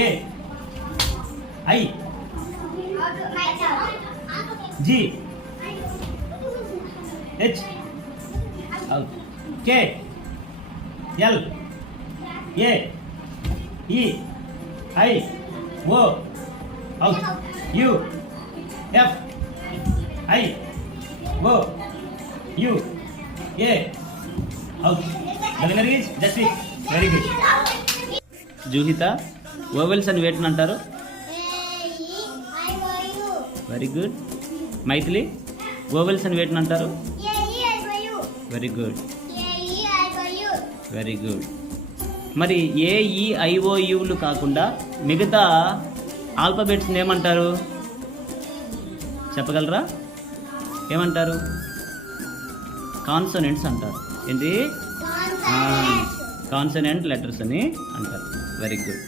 A I G H K L A E I O out U F I O U A out. The winner is Jaspreet. Very good. Juhitha vowels అని వేటిని అంటారు? Very good. Maithili vowels అని వేటిని అంటారు? Very good, very good. మరి AEIOUలు కాకుండా మిగతా ఆల్ఫాబెట్స్ని ఏమంటారు చెప్పగలరా? ఏమంటారు? కాన్సోనెంట్స్ అంటారు. ఏంటి? కాన్సోనెంట్ లెటర్స్ అని అంటారు. Very good.